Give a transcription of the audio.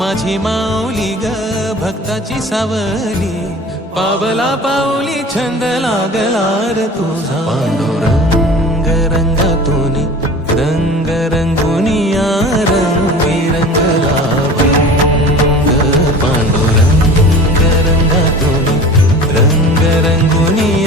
माझी माऊली ग भक्ताची सावली पावला पावली छंद लागला र तुझा पांडुरंग रंगातून रंग रंगुनिया रंगी ग पांडुरंग रंगातून रंग रंगुनिया